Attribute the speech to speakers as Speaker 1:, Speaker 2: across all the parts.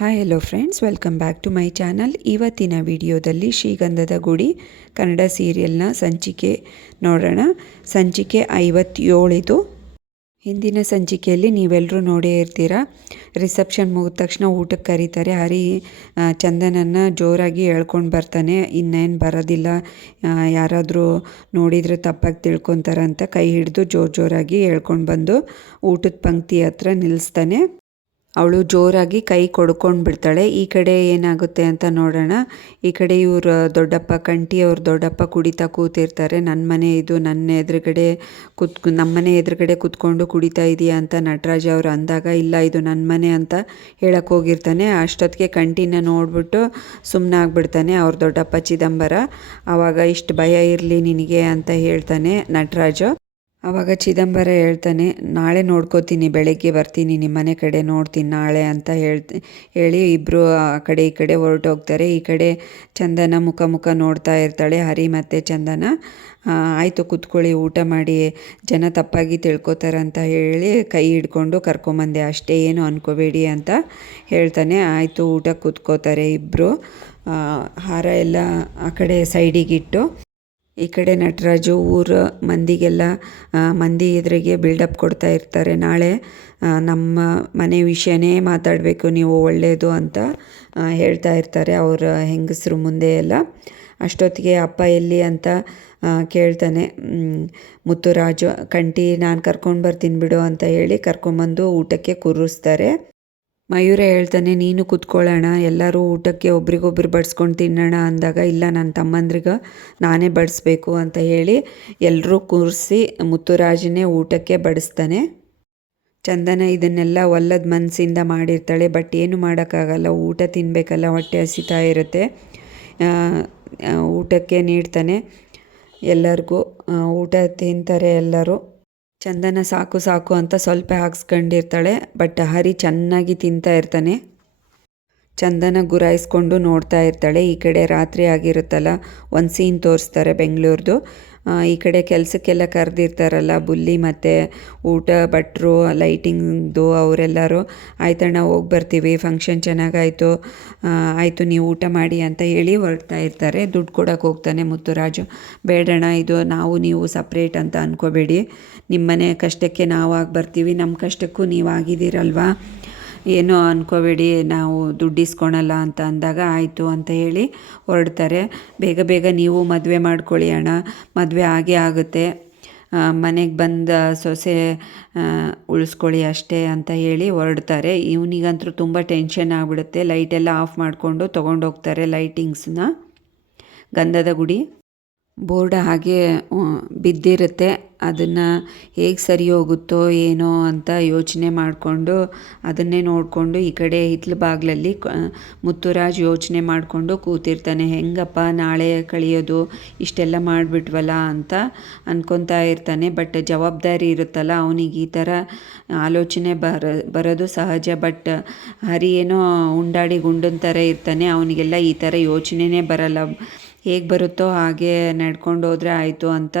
Speaker 1: Hi hello friends welcome back to my channel ಇವತ್ತಿನ ವಿಡಿಯೋದಲ್ಲಿ ಶ್ರೀಗಂಧದ ಗುಡಿ, ಕನ್ನಡ ಸೀರಿಯಲ್ನ ಸಂಚಿಕೆ ನೋಡೋಣ. ಸಂಚಿಕೆ ಐವತ್ತೇಳಿದು. ಹಿಂದಿನ ಸಂಚಿಕೆಯಲ್ಲಿ ನೀವೆಲ್ಲರೂ ನೋಡೇ ಇರ್ತೀರ? ರಿಸೆಪ್ಷನ್ ಮುಗಿದ ತಕ್ಷಣ ಊಟಕ್ಕೆ ಕರೀತಾರೆ. ಹರಿ ಚಂದನನ್ನು ಜೋರಾಗಿ ಹೇಳ್ಕೊಂಡು ಬರ್ತಾನೆ. ಇನ್ನೇನು ಬರೋದಿಲ್ಲ. ಯಾರಾದರೂ ನೋಡಿದರೆ ತಪ್ಪಾಗಿ ತಿಳ್ಕೊತಾರಂತ ಕೈ ಹಿಡಿದು ಜೋರು ಜೋರಾಗಿ ಹೇಳ್ಕೊಂಡು ಬಂದು ಊಟದ ಪಂಕ್ತಿ ಹತ್ರ ನಿಲ್ಲಿಸ್ತಾನೆ ಅವಳು ಜೋರಾಗಿ ಕೈ ಕೊಡ್ಕೊಂಡು ಬಿಡ್ತಾಳೆ ಈ ಕಡೆ ಏನಾಗುತ್ತೆ ಅಂತ ನೋಡೋಣ. ಈ ಕಡೆ ಇವ್ರ ದೊಡ್ಡಪ್ಪ, ಕಂಟಿ ಅವ್ರ ದೊಡ್ಡಪ್ಪ ಕುಡಿತಾ ಕೂತಿರ್ತಾರೆ. ನನ್ನ ಮನೆ ಇದು, ನನ್ನ ಎದುರುಗಡೆ ಕುತ್ ನಮ್ಮ ಮನೆ ಎದುರುಗಡೆ ಕುತ್ಕೊಂಡು ಕುಡಿತಾ ಇದೆಯಾ ಅಂತ ನಟರಾಜ್ ಅವರು ಅಂದಾಗ, ಇಲ್ಲ ಇದು ನನ್ನ ಮನೆ ಅಂತ ಹೇಳಕ್ಕೆ ಹೋಗಿರ್ತಾನೆ. ಅಷ್ಟೊತ್ತಿಗೆ ಕಂಟಿನ ನೋಡ್ಬಿಟ್ಟು ಸುಮ್ಮನೆ ಆಗ್ಬಿಡ್ತಾನೆ ಅವ್ರ ದೊಡ್ಡಪ್ಪ ಚಿದಂಬರ. ಆವಾಗ ಇಷ್ಟು ಭಯ ಇರಲಿ ನಿನಗೆ ಅಂತ ಹೇಳ್ತಾನೆ ನಟರಾಜು. ಆವಾಗ ಚಿದಂಬರ ಹೇಳ್ತಾನೆ, ನಾಳೆ ನೋಡ್ಕೋತೀನಿ, ಬೆಳಗ್ಗೆ ಬರ್ತೀನಿ ನಿಮ್ಮ ಮನೆ ಕಡೆ ನೋಡ್ತೀನಿ, ನಾಳೆ ಅಂತ ಹೇಳ್ತಿ, ಹೇಳಿ ಇಬ್ಬರು ಆ ಕಡೆ ಈ ಕಡೆ ಹೊರಟೋಗ್ತಾರೆ. ಈ ಕಡೆ ಚಂದನ ಮುಖ ಮುಖ ನೋಡ್ತಾ ಇರ್ತಾಳೆ, ಹರಿ ಮತ್ತು ಚಂದನ. ಆಯಿತು ಕೂತ್ಕೊಳ್ಳಿ, ಊಟ ಮಾಡಿ, ಜನ ತಪ್ಪಾಗಿ ತಿಳ್ಕೊತಾರಂತ ಹೇಳಿ ಕೈ ಹಿಡ್ಕೊಂಡು ಕರ್ಕೊಂಬಂದೆ, ಅಷ್ಟೇ ಏನು ಅನ್ಕೋಬೇಡಿ ಅಂತ ಹೇಳ್ತಾನೆ. ಆಯಿತು, ಊಟ ಕೂತ್ಕೋತಾರೆ ಇಬ್ಬರು ಹಾರ ಎಲ್ಲ ಆ ಕಡೆ ಸೈಡಿಗಿಟ್ಟು ಈ ಕಡೆ ನಟರಾಜು ಊರ ಮಂದಿಗೆಲ್ಲ ಮಂದಿ ಎದುರಿಗೆ ಬಿಲ್ಡಪ್ ಕೊಡ್ತಾ ಇರ್ತಾರೆ. ನಾಳೆ ನಮ್ಮ ಮನೆ ವಿಷಯನೇ ಮಾತಾಡಬೇಕು, ನೀವು ಒಳ್ಳೆಯದು ಅಂತ ಹೇಳ್ತಾ ಇರ್ತಾರೆ ಅವರ ಹೆಂಗಸರು ಮುಂದೆ ಎಲ್ಲ. ಅಷ್ಟೊತ್ತಿಗೆ ಅಪ್ಪ ಎಲ್ಲಿ ಅಂತ ಕೇಳ್ತಾನೆ. ಮುತ್ತುರಾಜು ಕಂಟಿ ನಾನು ಕರ್ಕೊಂಡು ಬರ್ತೀನಿ ಬಿಡು ಅಂತ ಹೇಳಿ ಕರ್ಕೊಂಬಂದು ಊಟಕ್ಕೆ ಕೂರಿಸ್ತಾರೆ. ಮಯೂರ ಹೇಳ್ತಾನೆ, ನೀನು ಕೂತ್ಕೊಳ್ಳೋಣ, ಎಲ್ಲರೂ ಊಟಕ್ಕೆ ಒಬ್ರಿಗೊಬ್ರು ಬಡಿಸ್ಕೊಂಡು ತಿನ್ನೋಣ ಅಂದಾಗ, ಇಲ್ಲ ನನ್ನ ತಮ್ಮಂದ್ರಿಗೆ ನಾನೇ ಬಡಿಸ್ಬೇಕು ಅಂತ ಹೇಳಿ ಎಲ್ಲರೂ ಕೂರಿಸಿ ಮುತ್ತುರಾಜನೇ ಊಟಕ್ಕೆ ಬಡಿಸ್ತಾನೆ. ಚಂದನ ಇದನ್ನೆಲ್ಲ ಒಲ್ಲದ ಮನಸ್ಸಿಂದ ಮಾಡಿರ್ತಾಳೆ, ಬಟ್ ಏನು ಮಾಡೋಕ್ಕಾಗಲ್ಲ, ಊಟ ತಿನ್ನಬೇಕಲ್ಲ ಹೊಟ್ಟೆ ಹಸಿತಾ ಇರುತ್ತೆ. ಊಟಕ್ಕೆ ನೀಡ್ತಾನೆ ಎಲ್ಲರಿಗೂ. ಊಟ ತಿಂತಾರೆ ಎಲ್ಲರೂ. ಚಂದನ ಸಾಕು ಸಾಕು ಅಂತ ಸ್ವಲ್ಪ ಹಾಕ್ಸ್ಕೊಂಡಿರ್ತಾಳೆ ಬಟ್ ಹರಿ ಚೆನ್ನಾಗಿ ತಿಂತಾ ಇರ್ತಾನೆ. ಚಂದನ ಗುರಾಯಿಸ್ಕೊಂಡು ನೋಡ್ತಾ ಇರ್ತಾಳೆ. ಈ ಕಡೆ ರಾತ್ರಿ ಆಗಿರುತ್ತಲ್ಲ, ಒಂದು ಸೀನ್ ತೋರಿಸ್ತಾರೆ ಬೆಂಗಳೂರ್ದು. ಈ ಕಡೆ ಕೆಲಸಕ್ಕೆಲ್ಲ ಕರೆದಿರ್ತಾರಲ್ಲ, ಬುಲ್ಲಿ ಮತ್ತು ಊಟ, ಭಟ್ರು, ಲೈಟಿಂಗ್ದು ಅವರೆಲ್ಲರೂ ಆಯ್ತಣ್ಣ ಹೋಗಿ ಬರ್ತೀವಿ ಫಂಕ್ಷನ್ ಚೆನ್ನಾಗಾಯಿತು ಆಯಿತು ನೀವು ಊಟ ಮಾಡಿ ಅಂತ ಹೇಳಿ ಹೊರಡ್ತಾ ಇರ್ತಾರೆ. ದುಡ್ಡು ಕೊಡೋಕೆ ಹೋಗ್ತಾನೆ ಮುತ್ತುರಾಜು. ಬೇಡಣ್ಣ, ಇದು ನಾವು, ನೀವು ಸಪ್ರೇಟ್ ಅಂತ ಅಂದ್ಕೋಬೇಡಿ ನಿಮ್ಮನೆ ಕಷ್ಟಕ್ಕೆ ನಾವು ಆಗಿ ಬರ್ತೀವಿ ನಮ್ಮ ಕಷ್ಟಕ್ಕೂ ನೀವು ಆಗಿದ್ದೀರಲ್ವಾ? ಏನೋ ಅಂದ್ಕೋಬೇಡಿ ನಾವು ದುಡ್ಡು ಇಸ್ಕೊಳಲ್ಲ ಅಂತ ಅಂದಾಗ ಆಯಿತು ಅಂತ ಹೇಳಿ ಹೊರಡ್ತಾರೆ. ಬೇಗ ಬೇಗ ನೀವು ಮದುವೆ ಮಾಡ್ಕೊಳ್ಳಿ ಅಣ್ಣ, ಮದುವೆ ಆಗೇ ಆಗುತ್ತೆ. ಮನೆಗೆ ಬಂದ ಸೊಸೆ ಉಳಿಸ್ಕೊಳ್ಳಿ ಅಷ್ಟೇ ಅಂತ ಹೇಳಿ ಹೊರಡ್ತಾರೆ. ಇವನಿಗಂತೂ ತುಂಬ ಟೆನ್ಷನ್ ಆಗಿಬಿಡುತ್ತೆ. ಲೈಟೆಲ್ಲ ಆಫ್ ಮಾಡಿಕೊಂಡು ತೊಗೊಂಡೋಗ್ತಾರೆ ಲೈಟಿಂಗ್ಸ್ನ. ಗಂಧದ ಗುಡಿ. ಬೋರ್ಡ್ ಹಾಗೆ ಬಿದ್ದಿರುತ್ತೆ. ಅದನ್ನು ಹೇಗೆ ಸರಿ ಹೋಗುತ್ತೋ ಏನೋ ಅಂತ ಯೋಚನೆ ಮಾಡಿಕೊಂಡು ಅದನ್ನೇ ನೋಡಿಕೊಂಡು ಈ ಕಡೆ ಹಿತ್ಲು ಬಾಗಿಲಲ್ಲಿ ಮುತ್ತುರಾಜ್ ಯೋಚನೆ ಮಾಡಿಕೊಂಡು ಕೂತಿರ್ತಾನೆ. ಹೆಂಗಪ್ಪ ನಾಳೆ ಕಳಿಯೋದು, ಇಷ್ಟೆಲ್ಲ ಮಾಡಿಬಿಟ್ವಲ್ಲ ಅಂತ ಅನ್ಕೊತಾ ಇರ್ತಾನೆ. ಬಟ್ ಜವಾಬ್ದಾರಿ ಇರುತ್ತಲ್ಲ, ಅವನಿಗೆ ಈ ಥರ ಆಲೋಚನೆ ಬರ, ಬರೋದು ಸಹಜ. ಬಟ್ ಹರಿ ಏನೋ ಉಂಡಾಡಿ ಗುಂಡನ್ ಥರ ಇರ್ತಾನೆ. ಅವನಿಗೆಲ್ಲ ಈ ಥರ ಯೋಚನೆನೇ ಬರಲ್ಲ. ಹೇಗೆ ಬರುತ್ತೋ ಹಾಗೆ ನಡ್ಕೊಂಡು ಹೋದರೆ ಆಯಿತು ಅಂತ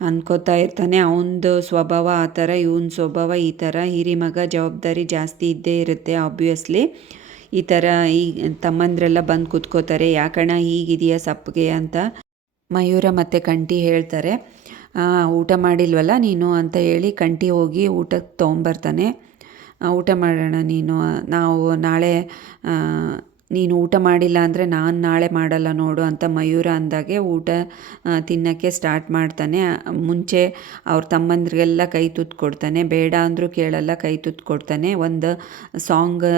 Speaker 1: ಅಂದ್ಕೋತಾ ಇರ್ತಾನೆ. ಅವನದು ಸ್ವಭಾವ ಆ ಥರ ಇವನ ಸ್ವಭಾವ ಈ ಥರ. ಹಿರಿ ಮಗ ಜವಾಬ್ದಾರಿ ಜಾಸ್ತಿ ಇದ್ದೇ ಇರುತ್ತೆ ಆಬ್ವಿಯಸ್ಲಿ ಈ ಥರ ಈ ತಮ್ಮಂದ್ರೆಲ್ಲ ಬಂದು ಕೂತ್ಕೋತಾರೆ. ಯಾಕಣ್ಣ ಹೀಗಿದೆಯಾ ಸಪ್ಪಗೆ ಅಂತ ಮಯೂರ ಮತ್ತು ಕಂಟಿ ಹೇಳ್ತಾರೆ. "ಆ, ಊಟ ಮಾಡಿಲ್ವಲ್ಲ ನೀನು ಅಂತ ಹೇಳಿ ಕಂಟಿ ಹೋಗಿ ಊಟಕ್ಕೆ ತೊಗೊಂಬರ್ತಾನೆ. "ಆ, ಊಟ ಮಾಡೋಣ ನೀನು. ನಾವು ನಾಳೆ ನೀನು ಊಟ ಮಾಡಿಲ್ಲ ಅಂದರೆ ನಾನು ನಾಳೆ ಮಾಡಲ್ಲ ನೋಡು ಅಂತ ಮಯೂರ ಅಂದಾಗೆ ಊಟ ತಿನ್ನೋಕ್ಕೆ ಸ್ಟಾರ್ಟ್ ಮಾಡ್ತಾನೆ. ಮುಂಚೆ ಅವ್ರ ತಮ್ಮಂದ್ರಿಗೆಲ್ಲ ಕೈ ತುತ್ತು ಕೊಡ್ತಾನೆ ಬೇಡ ಅಂದರೂ ಕೇಳಲ್ಲ, ಕೈ ತುತ್ತು ಕೊಡ್ತಾನೆ ಒಂದು ಸಾಂಗ್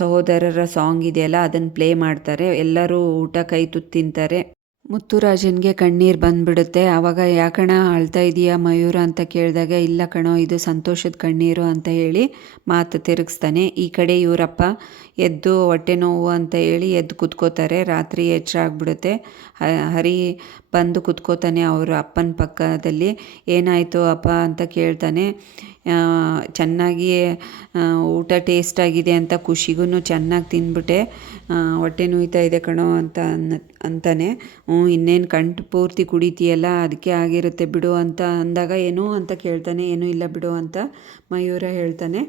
Speaker 1: ಸಹೋದರರ ಸಾಂಗ್ ಇದೆಯಲ್ಲ ಅದನ್ನು ಪ್ಲೇ ಮಾಡ್ತಾರೆ. ಎಲ್ಲರೂ ಊಟ ಕೈ ತುತ್ತು ತಿಂತಾರೆ. ಮುತ್ತುರಾಜನ್ಗೆ ಕಣ್ಣೀರು ಬಂದ್ಬಿಡುತ್ತೆ. ಆವಾಗ ಯಾಕಣ ಅಳ್ತಾ ಇದೀಯಾ ಮಯೂರ ಅಂತ ಕೇಳಿದಾಗ, ಇಲ್ಲ ಕಣೋ, ಇದು ಸಂತೋಷದ ಕಣ್ಣೀರು ಅಂತ ಹೇಳಿ ಮಾತು ತಿರುಗಿಸ್ತಾನೆ. ಈ ಕಡೆ ಇವರಪ್ಪ ಎದ್ದು ಹೊಟ್ಟೆ ನೋವು ಅಂತ ಹೇಳಿ ಎದ್ದು ಕುತ್ಕೋತಾರೆ. ರಾತ್ರಿ ಎಚ್ಚರಾಗ್ಬಿಡುತ್ತೆ ಹರಿ ಬಂದು ಕುತ್ಕೋತಾನೆ ಅವರು ಅಪ್ಪನ ಪಕ್ಕದಲ್ಲಿ, ಏನಾಯಿತು ಅಪ್ಪ? ಅಂತ ಕೇಳ್ತಾನೆ. ಚೆನ್ನಾಗಿ ಊಟ ಟೇಸ್ಟ್ ಆಗಿದೆ ಅಂತ ಖುಷಿಗೂ ಚೆನ್ನಾಗಿ ತಿಂದ್ಬಿಟ್ಟೆ ಹೊಟ್ಟೆ ನೋಯ್ತಾ ಇದೆ ಕಣೋ ಅಂತ ಅನ್ನ, ಅಂತಾನೆ. ಹ್ಞೂ, ಇನ್ನೇನು ಕಂಠ ಪೂರ್ತಿ ಕುಡಿತೀಯಲ್ಲ ಅದಕ್ಕೆ ಆಗಿರುತ್ತೆ ಬಿಡು ಅಂತ ಅಂದಾಗ ಏನು ಅಂತ ಕೇಳ್ತಾನೆ. ಏನೂ ಇಲ್ಲ ಬಿಡು ಅಂತ ಮಯೂರ ಹೇಳ್ತಾನೆ.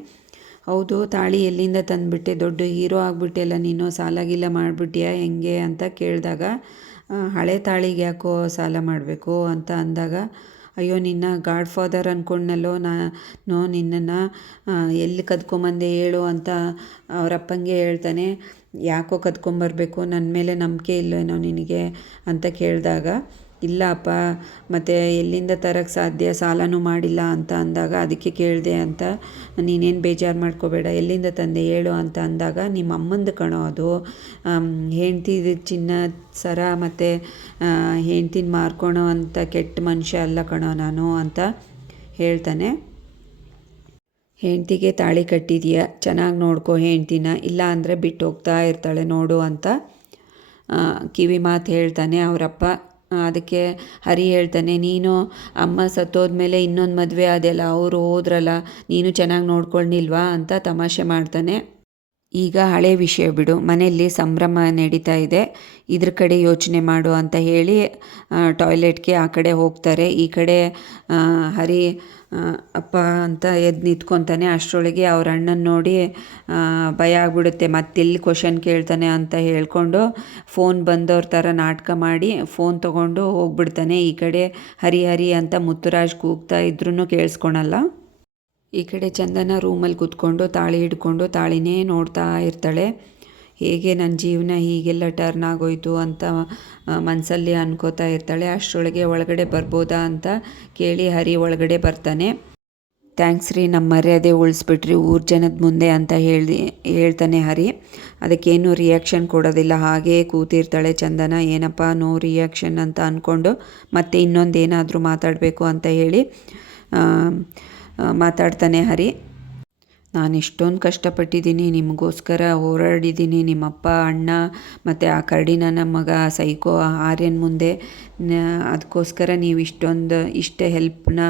Speaker 1: ಹೌದು, ತಾಳಿ ಎಲ್ಲಿಂದ ತಂದುಬಿಟ್ಟೆ? ದೊಡ್ಡ ಹೀರೋ ಆಗಿಬಿಟ್ಟೆಲ್ಲ ನೀನು, ಸಾಲಾಗಿಲ್ಲ ಮಾಡಿಬಿಟ್ಟಿಯಾ? ಹೆಂಗೆ? ಅಂತ ಕೇಳಿದಾಗ ಹಳೆ ತಾಳಿಗೆ ಯಾಕೋ ಸಾಲ ಮಾಡಬೇಕು ಅಂತ ಅಂದಾಗ, ಅಯ್ಯೋ, ನಿನ್ನ ಗಾಡ್ ಫಾದರ್ ಅಂದ್ಕೊಂಡ್ನಲ್ಲೋ ನಾನು ನಿನ್ನನ್ನು ಎಲ್ಲಿ ಕದ್ಕೊಂಬಂದೆ ಹೇಳು ಅಂತ ಅವರಪ್ಪಂಗೆ ಹೇಳ್ತಾನೆ. ಯಾಕೋ ಕದ್ಕೊಂಬರ್ಬೇಕು ನನ್ನ ಮೇಲೆ ನಂಬಿಕೆ ಇಲ್ವೇನೋ ನಿನಗೆ ಅಂತ ಕೇಳಿದಾಗ ಇಲ್ಲ ಅಪ್ಪ ಮತ್ತು ಎಲ್ಲಿಂದ ತರಕ್ಕೆ ಸಾಧ್ಯ? ಸಾಲನೂ ಮಾಡಿಲ್ಲ ಅಂತ ಅಂದಾಗ ಅದಕ್ಕೆ ಕೇಳಿದೆ ಅಂತ, ನೀನೇನು ಬೇಜಾರು ಮಾಡ್ಕೋಬೇಡ, ಎಲ್ಲಿಂದ ತಂದೆ ಹೇಳು ಅಂತ ಅಂದಾಗ ನಿಮ್ಮ ಅಮ್ಮಂದು ಕಣೋ ಅದು. ಹೆಂಡ್ತಿ ಚಿನ್ನ ಸರ ಮತ್ತು ಹೆಂಡ್ತಿನ ಮಾರ್ಕೊಳೋ ಅಂತ ಕೆಟ್ಟ ಮನುಷ್ಯ ಅಲ್ಲ ಕಣೋ ನಾನು ಅಂತ ಹೇಳ್ತಾನೆ. ಹೆಂಡ್ತಿಗೆ ತಾಳಿ ಕಟ್ಟಿದೀಯ? ಚೆನ್ನಾಗಿ ನೋಡ್ಕೊ ಹೆಂಡ್ತಿನ, ಇಲ್ಲ ಅಂದರೆ ಬಿಟ್ಟು ಹೋಗ್ತಾ ಇರ್ತಾಳೆ ನೋಡು ಅಂತ ಕಿವಿ ಮಾತು ಹೇಳ್ತಾನೆ ಅವರಪ್ಪ. ಅದಕ್ಕೆ ಹರಿ ಹೇಳ್ತಾನೆ, ನೀನು ಅಮ್ಮ ಸತ್ತೋದ್ಮೇಲೆ ಇನ್ನೊಂದು ಮದುವೆ ಅದೆಲ್ಲ ಅವರು ಹೋದ್ರಲ್ಲ, ನೀನು ಚೆನ್ನಾಗಿ ನೋಡ್ಕೊಳ್ನಿಲ್ವಾ? ಅಂತ ತಮಾಷೆ ಮಾಡ್ತಾನೆ. ಈಗ ಹಳೆ ವಿಷಯ ಬಿಡು. ಮನೆಯಲ್ಲಿ ಸಂಭ್ರಮ ನಡೀತಾ ಇದೆ. ಇದ್ರ ಕಡೆ ಯೋಚನೆ ಮಾಡು ಅಂತ ಹೇಳಿ ಟಾಯ್ಲೆಟ್ಗೆ ಆ ಕಡೆ ಹೋಗ್ತಾರೆ. ಈ ಕಡೆ ಹರಿ ಅಪ್ಪ ಅಂತ ಎದ್ದು ನಿಂತ್ಕೊತಾನೆ. ಅಷ್ಟರೊಳಗೆ ಅವ್ರ ಅಣ್ಣನ ನೋಡಿ ಭಯ ಆಗ್ಬಿಡುತ್ತೆ. ಮತ್ತೆಲ್ಲಿ ಕ್ವಶನ್ ಕೇಳ್ತಾನೆ ಅಂತ ಹೇಳ್ಕೊಂಡು ಫೋನ್ ಬಂದವ್ರ ಥರ ನಾಟಕ ಮಾಡಿ ಫೋನ್ ತೊಗೊಂಡು ಹೋಗ್ಬಿಡ್ತಾನೆ. ಈ ಕಡೆ ಹರಿ ಹರಿ ಅಂತ ಮುತ್ತುರಾಜ್ ಕೂಗ್ತಾ ಇದ್ರೂ ಕೇಳಿಸ್ಕೊಳಲ್ಲ. ಈ ಕಡೆ ಚಂದನ ರೂಮಲ್ಲಿ ಕೂತ್ಕೊಂಡು ತಾಳಿ ಹಿಡ್ಕೊಂಡು ತಾಳಿನೇ ನೋಡ್ತಾ ಇರ್ತಾಳೆ. ಹೇಗೆ ನನ್ನ ಜೀವನ ಹೀಗೆಲ್ಲ ಟರ್ನ್ ಆಗೋಯ್ತು ಅಂತ ಮನಸ್ಸಲ್ಲಿ ಅನ್ಕೋತಾ ಇರ್ತಾಳೆ. ಅಷ್ಟರೊಳಗೆ ಒಳಗಡೆ ಬರ್ಬೋದಾ ಅಂತ ಕೇಳಿ ಹರಿ ಒಳಗಡೆ ಬರ್ತಾನೆ. ಥ್ಯಾಂಕ್ಸ್ ರೀ ನಮ್ಮ ಮರ್ಯಾದೆ ಉಳಿಸ್ಬಿಟ್ರಿ, ಊರು ಜನದ ಮುಂದೆ ಅಂತ ಹೇಳಿ ಹೇಳ್ತಾನೆ ಹರಿ. ಅದಕ್ಕೇನು ರಿಯಾಕ್ಷನ್ ಕೊಡೋದಿಲ್ಲ. ಹಾಗೇ ಕೂತಿರ್ತಾಳೆ ಚಂದನ. ಏನಪ್ಪ ನೋ ರಿಯಾಕ್ಷನ್ ಅಂತ ಅಂದ್ಕೊಂಡು ಮತ್ತೆ ಇನ್ನೊಂದು ಏನಾದರೂ ಮಾತಾಡಬೇಕು ಅಂತ ಹೇಳಿ ಮಾತಾಡ್ತಾನೆ ಹರಿ. ನಾನು ಇಷ್ಟೊಂದು ಕಷ್ಟಪಟ್ಟಿದ್ದೀನಿ, ನಿಮಗೋಸ್ಕರ ಹೋರಾಡಿದ್ದೀನಿ, ನಿಮ್ಮಪ್ಪ, ಅಣ್ಣ, ಮತ್ತು ಆ ಕರಡಿನ ನಮ್ಮ ಮಗ ಸೈಕೋ ಆರ್ಯನ್ ಮುಂದೆ. ಅದಕ್ಕೋಸ್ಕರ ನೀವು ಇಷ್ಟೊಂದು ಇಷ್ಟೇ ಹೆಲ್ಪ್ನ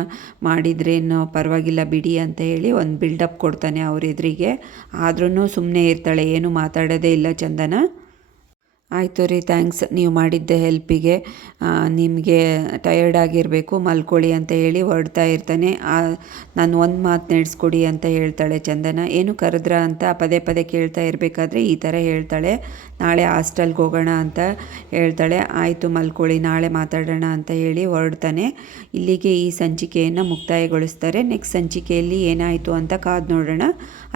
Speaker 1: ಮಾಡಿದ್ರೇನು ಪರವಾಗಿಲ್ಲ ಬಿಡಿ ಅಂತ ಹೇಳಿ ಒಂದು ಬಿಲ್ಡಪ್ ಕೊಡ್ತಾನೆ ಅವ್ರ ಎದುರಿಗೆ. ಆದ್ರೂ ಸುಮ್ಮನೆ ಇರ್ತಾಳೆ, ಏನು ಮಾತಾಡೋದೇ ಇಲ್ಲ ಚಂದನ. ಆಯಿತು ರೀ ಥ್ಯಾಂಕ್ಸ್ ನೀವು ಮಾಡಿದ್ದ ಹೆಲ್ಪಿಗೆ ನಿಮಗೆ ಟಯರ್ಡ್ ಆಗಿರಬೇಕು, ಮಲ್ಕೊಳ್ಳಿ ಅಂತ ಹೇಳಿ ಹೊರಡ್ತಾ ಇರ್ತಾನೆ. ನಾನು ಒಂದು ಮಾತು ನಡೆಸ್ಕೊಡಿ ಅಂತ ಹೇಳ್ತಾಳೆ ಚಂದನ. ಏನು ಕರೆದ್ರ ಅಂತ ಪದೇ ಪದೇ ಕೇಳ್ತಾ ಇರಬೇಕಾದ್ರೆ ಈ ಥರ ಹೇಳ್ತಾಳೆ. ನಾಳೆ ಹಾಸ್ಟೆಲ್ಗೆ ಹೋಗೋಣ ಅಂತ ಹೇಳ್ತಾಳೆ. ಆಯಿತು ಮಲ್ಕೊಳ್ಳಿ, ನಾಳೆ ಮಾತಾಡೋಣ ಅಂತ ಹೇಳಿ ಹೊರಡ್ತಾನೆ. ಇಲ್ಲಿಗೆ ಈ ಸಂಚಿಕೆಯನ್ನು ಮುಕ್ತಾಯಗೊಳಿಸ್ತಾರೆ. ನೆಕ್ಸ್ಟ್ ಸಂಚಿಕೆಯಲ್ಲಿ ಏನಾಯಿತು ಅಂತ ಕಾದು ನೋಡೋಣ.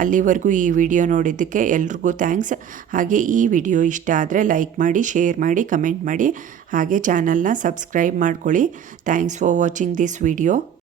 Speaker 1: ಅಲ್ಲಿವರೆಗೂ ಈ ವಿಡಿಯೋ ನೋಡಿದ್ದಕ್ಕೆ ಎಲ್ರಿಗೂ ಥ್ಯಾಂಕ್ಸ್ ಹಾಗೆ ಈ ವಿಡಿಯೋ ಇಷ್ಟ ಆದರೆ ಲೈಕ್ ಮಾಡಿ ಶೇರ್ ಮಾಡಿ ಕಮೆಂಟ್ ಮಾಡಿ. ಹಾಗೆ ಚಾನಲ್ನ ಸಬ್ಸ್ಕ್ರೈಬ್ ಮಾಡ್ಕೊಳ್ಳಿ. Thanks for watching this video